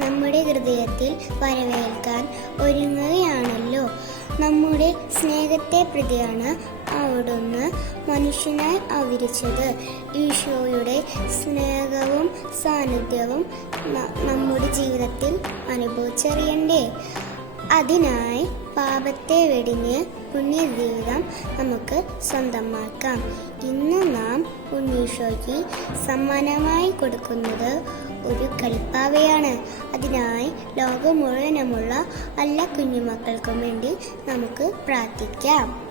നമ്മുടെ ഹൃദയത്തിൽ വരവേൽക്കാൻ ഒരുങ്ങുകയാണല്ലോ. നമ്മുടെ സ്നേഹത്തെ പ്രതിയാണ് അവിടുന്ന് മനുഷ്യനായി അവതരിച്ചത്. ഈശോയുടെ സ്നേഹവും സാന്നിധ്യവും നമ്മുടെ ജീവിതത്തിൽ അനുഭവിച്ചറിയണ്ടേ? അതിനായി പാപത്തെ വെടിഞ്ഞ് പുണ്യജീവിതം നമുക്ക് സ്വന്തമാക്കാം. ഇന്ന് നാം ഉണ്ണീശോയ്ക്ക് സമ്മാനമായി കൊടുക്കുന്നത് ഒരു കളിപ്പാവയാണ്. അതിനായി ലോകം മുഴുവനുമുള്ള എല്ലാ കുഞ്ഞുമക്കൾക്കും വേണ്ടി നമുക്ക് പ്രാർത്ഥിക്കാം.